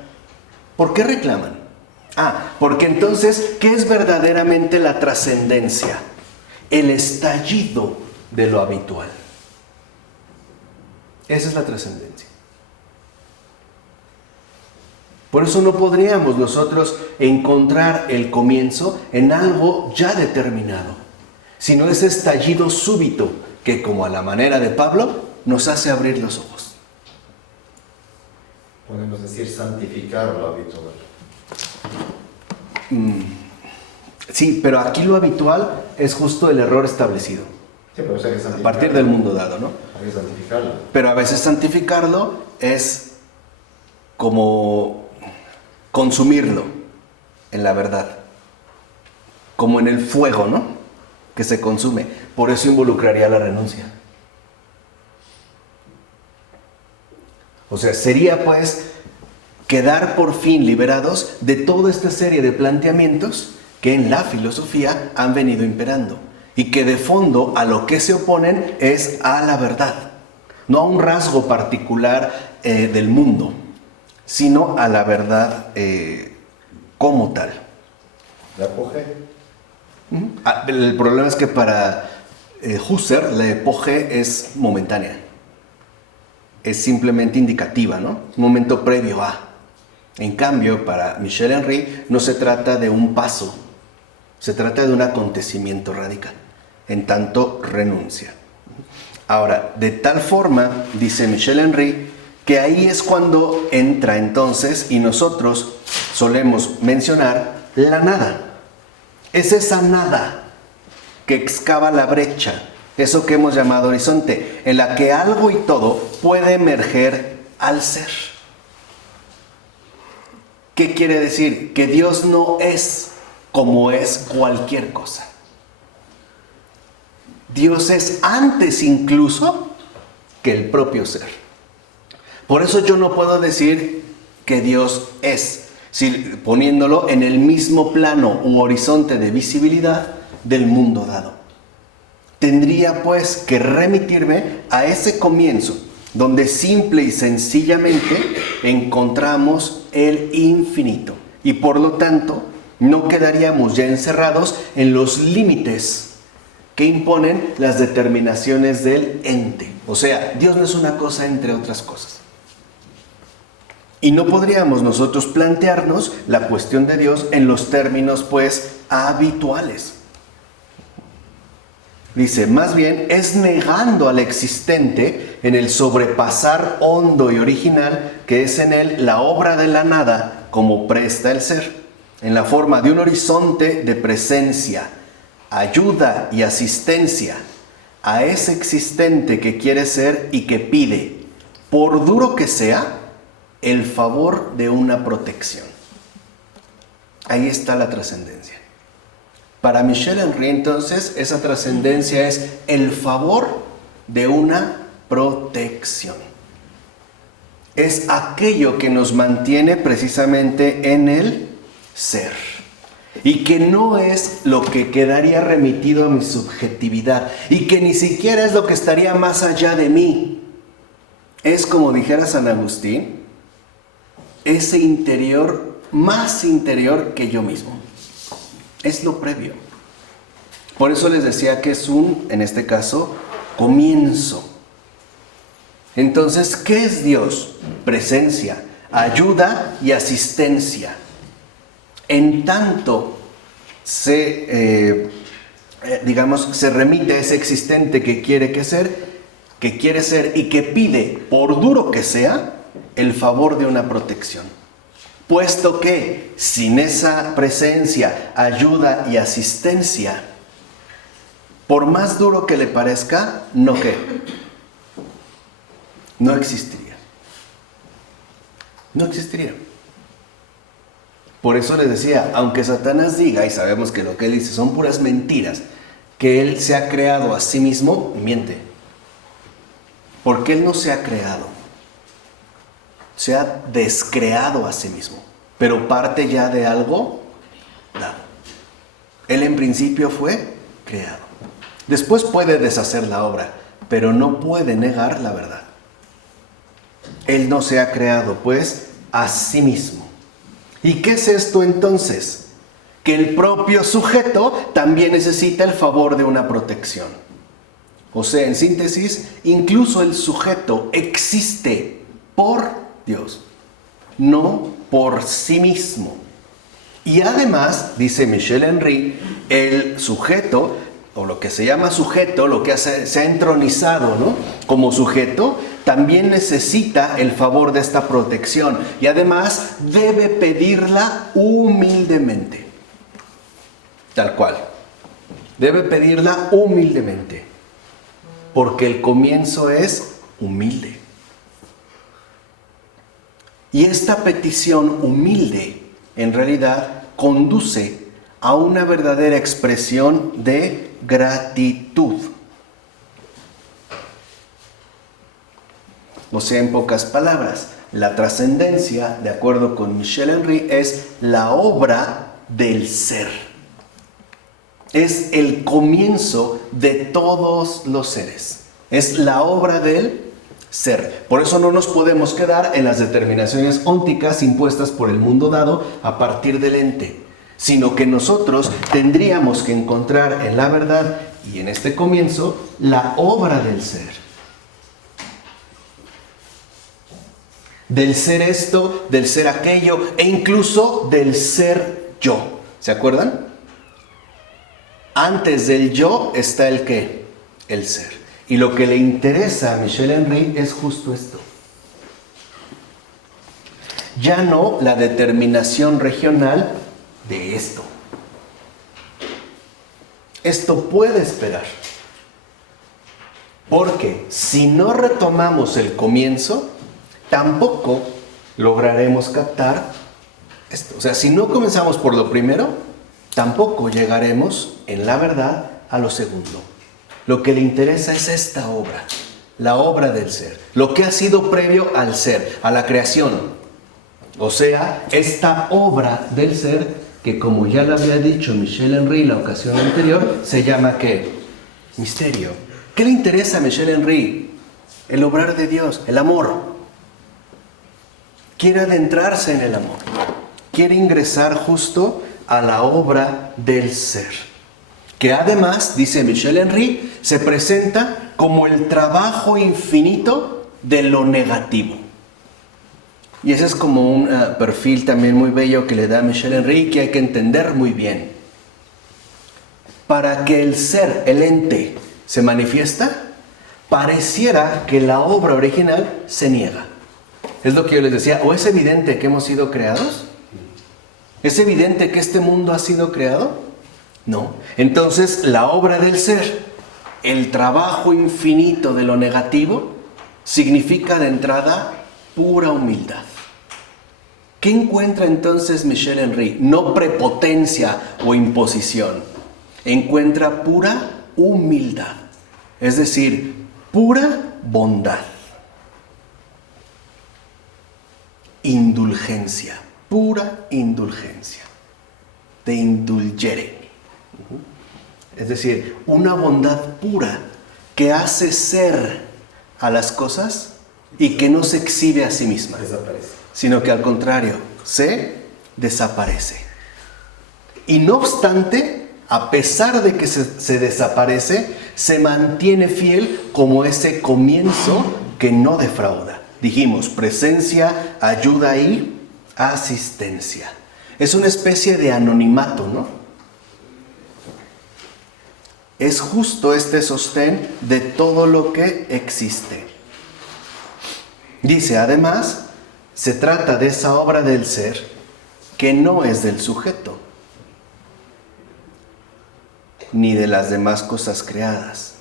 ¿Por qué reclaman? Porque entonces, ¿qué es verdaderamente la trascendencia? El estallido de lo habitual. Esa es la trascendencia. Por eso no podríamos nosotros encontrar el comienzo en algo ya determinado, sino ese estallido súbito que, como a la manera de Pablo, nos hace abrir los ojos. Podemos decir santificar lo habitual. Sí, pero aquí lo habitual es justo el error establecido. Sí, pero hay que a partir del mundo dado, ¿no? Hay que santificarlo. Pero a veces santificarlo es como consumirlo en la verdad, como en el fuego, ¿no? Que se consume. Por eso involucraría la renuncia. O sea, sería pues quedar por fin liberados de toda esta serie de planteamientos que en la filosofía han venido imperando y que de fondo a lo que se oponen es a la verdad, no a un rasgo particular del mundo, sino a la verdad como tal. ¿La coge? El problema es que para Husserl la epoge es momentánea. Es simplemente indicativa, ¿no? Un momento previo a. En cambio, para Michel Henry no se trata de un paso, se trata de un acontecimiento radical, en tanto renuncia. Ahora, de tal forma, dice Michel Henry, que ahí es cuando entra entonces, y nosotros solemos mencionar, la nada. Es esa nada que excava la brecha, eso que hemos llamado horizonte, en la que algo y todo puede emerger al ser. ¿Qué quiere decir? Que Dios no es como es cualquier cosa. Dios es antes incluso que el propio ser. Por eso yo no puedo decir que Dios es, poniéndolo en el mismo plano u horizonte de visibilidad del mundo dado. Tendría pues que remitirme a ese comienzo, donde simple y sencillamente encontramos el infinito. Y por lo tanto, no quedaríamos ya encerrados en los límites que imponen las determinaciones del ente. O sea, Dios no es una cosa entre otras cosas. Y no podríamos nosotros plantearnos la cuestión de Dios en los términos, pues, habituales. Dice, más bien es negando al existente en el sobrepasar hondo y original que es en él la obra de la nada como presta el ser, en la forma de un horizonte de presencia, ayuda y asistencia a ese existente que quiere ser y que pide, por duro que sea, el favor de una protección. Ahí está la trascendencia. Para Michel Henry, entonces, esa trascendencia es el favor de una protección. Es aquello que nos mantiene precisamente en el ser. Y que no es lo que quedaría remitido a mi subjetividad. Y que ni siquiera es lo que estaría más allá de mí. Es, como dijera San Agustín, ese interior, más interior que yo mismo. Es lo previo. Por eso les decía que es en este caso, comienzo. Entonces, ¿qué es Dios? Presencia, ayuda y asistencia. En tanto se remite a ese existente que quiere ser y que pide, por duro que sea, el favor de una protección. Puesto que sin esa presencia, ayuda y asistencia, por más duro que le parezca, no existiría. No existiría. Por eso les decía, aunque Satanás diga, y sabemos que lo que él dice son puras mentiras, que él se ha creado a sí mismo, miente. Porque él no se ha creado. Se ha descreado a sí mismo, pero parte ya de algo dado. Él en principio fue creado. Después puede deshacer la obra, pero no puede negar la verdad. Él no se ha creado, pues, a sí mismo. ¿Y qué es esto entonces? Que el propio sujeto también necesita el favor de una protección. O sea, en síntesis, incluso el sujeto existe por Dios, no por sí mismo. Y además, dice Michel Henry, el sujeto, o lo que se llama sujeto, lo que se ha entronizado, ¿no?, como sujeto, también necesita el favor de esta protección. Y además debe pedirla humildemente. Tal cual. Debe pedirla humildemente. Porque el comienzo es humilde. Y esta petición humilde, en realidad, conduce a una verdadera expresión de gratitud. O sea, en pocas palabras, la trascendencia, de acuerdo con Michel Henry, es la obra del ser. Es el comienzo de todos los seres. Es la obra del ser. Por eso no nos podemos quedar en las determinaciones ónticas impuestas por el mundo dado a partir del ente, sino que nosotros tendríamos que encontrar en la verdad y en este comienzo la obra del ser. Del ser esto, del ser aquello e incluso del ser yo. ¿Se acuerdan? Antes del yo está el ¿qué? El ser. Y lo que le interesa a Michel Henry es justo esto. Ya no la determinación regional de esto. Esto puede esperar. Porque si no retomamos el comienzo, tampoco lograremos captar esto. O sea, si no comenzamos por lo primero, tampoco llegaremos en la verdad a lo segundo. Lo que le interesa es esta obra, la obra del ser, lo que ha sido previo al ser, a la creación. O sea, esta obra del ser que, como ya lo había dicho Michel Henry la ocasión anterior, se llama ¿qué? Misterio. ¿Qué le interesa a Michel Henry? El obrar de Dios, el amor. Quiere adentrarse en el amor. Quiere ingresar justo a la obra del ser. Que además, dice Michel Henry, se presenta como el trabajo infinito de lo negativo. Y ese es como un perfil también muy bello que le da Michel Henry, que hay que entender muy bien. Para que el ser, el ente, se manifiesta, pareciera que la obra original se niega. Es lo que yo les decía, o es evidente que hemos sido creados, ¿es evidente que este mundo ha sido creado? No. Entonces, la obra del ser, el trabajo infinito de lo negativo, significa de entrada pura humildad. ¿Qué encuentra entonces Michel Henry? No prepotencia o imposición. Encuentra pura humildad. Es decir, pura bondad. Indulgencia. Pura indulgencia. De indulgere. Es decir, una bondad pura que hace ser a las cosas y que no se exhibe a sí misma. Desaparece. Sino que al contrario, se desaparece. Y no obstante, a pesar de que se desaparece, se mantiene fiel como ese comienzo que no defrauda. Dijimos, presencia, ayuda y asistencia. Es una especie de anonimato, ¿no? Es justo este sostén de todo lo que existe. Dice, además, se trata de esa obra del ser que no es del sujeto, ni de las demás cosas creadas,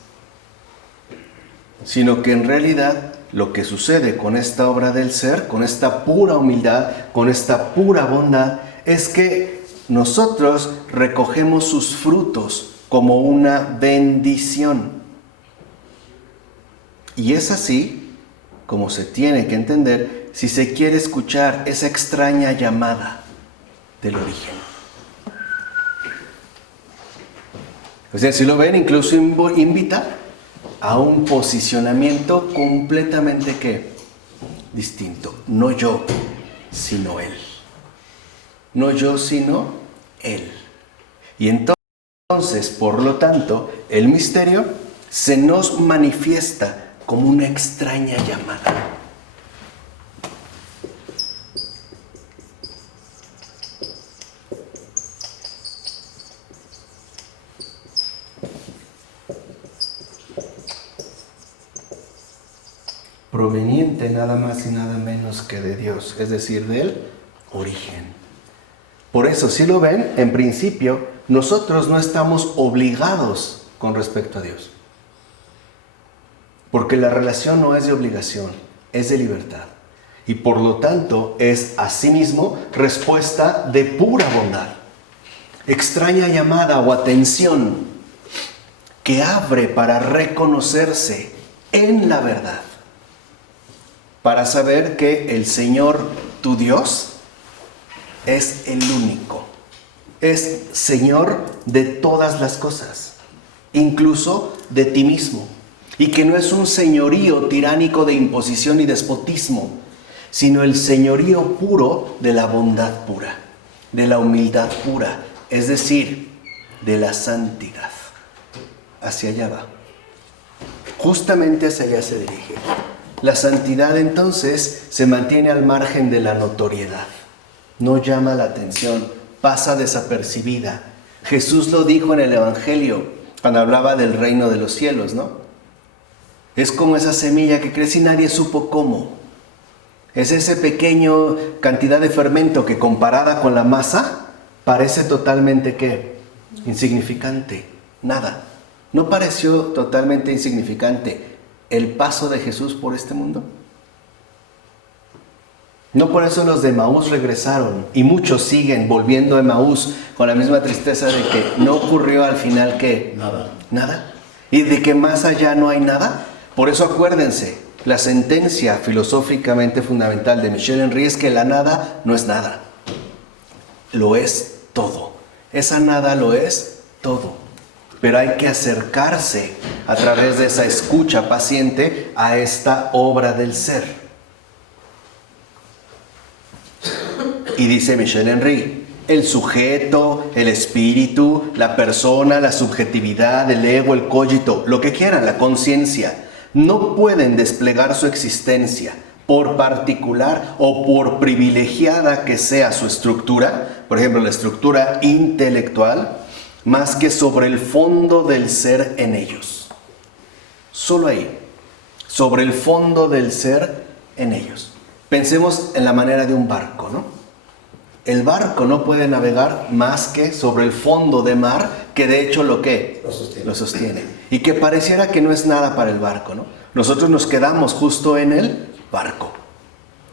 sino que en realidad lo que sucede con esta obra del ser, con esta pura humildad, con esta pura bondad, es que nosotros recogemos sus frutos como una bendición. Y es así como se tiene que entender si se quiere escuchar esa extraña llamada del origen. O sea, si lo ven, incluso invita a un posicionamiento completamente ¿qué? Distinto. No yo, sino él. No yo, sino él. Y entonces, por lo tanto, el misterio se nos manifiesta como una extraña llamada. Proveniente nada más y nada menos que de Dios, es decir, del origen. Por eso, si lo ven, en principio, nosotros no estamos obligados con respecto a Dios. Porque la relación no es de obligación, es de libertad. Y por lo tanto, es asimismo respuesta de pura bondad. Extraña llamada o atención que abre para reconocerse en la verdad. Para saber que el Señor, tu Dios, es el único. Es Señor de todas las cosas, incluso de ti mismo. Y que no es un señorío tiránico de imposición y despotismo, sino el señorío puro de la bondad pura. de la humildad pura, es decir, de la santidad. Hacia allá va. Justamente hacia allá se dirige. La santidad entonces se mantiene al margen de la notoriedad. No llama la atención, pasa desapercibida. Jesús lo dijo en el Evangelio cuando hablaba del reino de los cielos, ¿no? Es como esa semilla que crece y nadie supo cómo. Es ese pequeño cantidad de fermento que comparada con la masa parece totalmente ¿qué? Insignificante. Nada. ¿No pareció totalmente insignificante el paso de Jesús por este mundo? No por eso los de Emaús regresaron y muchos siguen volviendo a Emaús con la misma tristeza de que no ocurrió al final ¿qué? Nada. Nada. Y de que más allá no hay nada. Por eso acuérdense, la sentencia filosóficamente fundamental de Michel Henry es que la nada no es nada. Lo es todo. Esa nada lo es todo. Pero hay que acercarse a través de esa escucha paciente a esta obra del ser. Y dice Michel Henry, el sujeto, el espíritu, la persona, la subjetividad, el ego, el cogito, lo que quieran, la conciencia, no pueden desplegar su existencia, por particular o por privilegiada que sea su estructura, por ejemplo la estructura intelectual, más que sobre el fondo del ser en ellos. Solo ahí, sobre el fondo del ser en ellos. Pensemos en la manera de un barco, ¿no? El barco no puede navegar más que sobre el fondo de mar, que de hecho lo sostiene. Y que pareciera que no es nada para el barco, ¿no? Nosotros nos quedamos justo en el barco.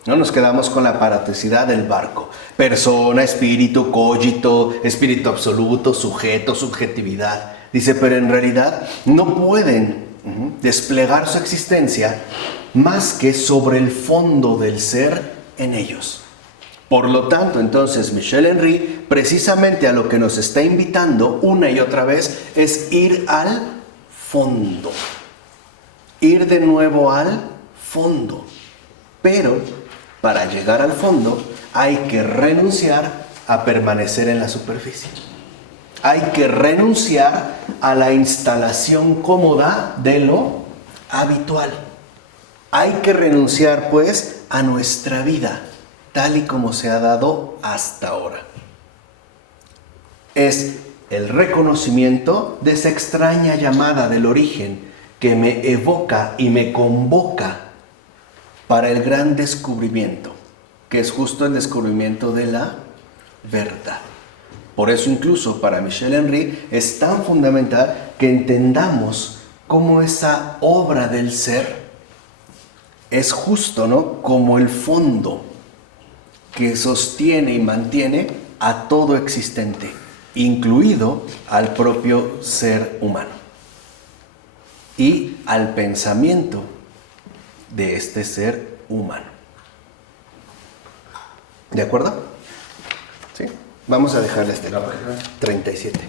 No nos quedamos con la aparatosidad del barco. Persona, espíritu, cogito, espíritu absoluto, sujeto, subjetividad. Dice, pero en realidad no pueden desplegar su existencia más que sobre el fondo del ser en ellos. Por lo tanto, entonces, Michel Henry, precisamente a lo que nos está invitando una y otra vez, es ir al fondo. Ir de nuevo al fondo. Pero para llegar al fondo hay que renunciar a permanecer en la superficie. Hay que renunciar a la instalación cómoda de lo habitual. Hay que renunciar, pues, a nuestra vida, tal y como se ha dado hasta ahora. Es el reconocimiento de esa extraña llamada del origen que me evoca y me convoca para el gran descubrimiento, que es justo el descubrimiento de la verdad. Por eso incluso para Michel Henry es tan fundamental que entendamos cómo esa obra del ser es justo, ¿no?, como el fondo que sostiene y mantiene a todo existente, incluido al propio ser humano y al pensamiento de este ser humano. ¿De acuerdo? ¿Sí? Vamos a dejarle este 37.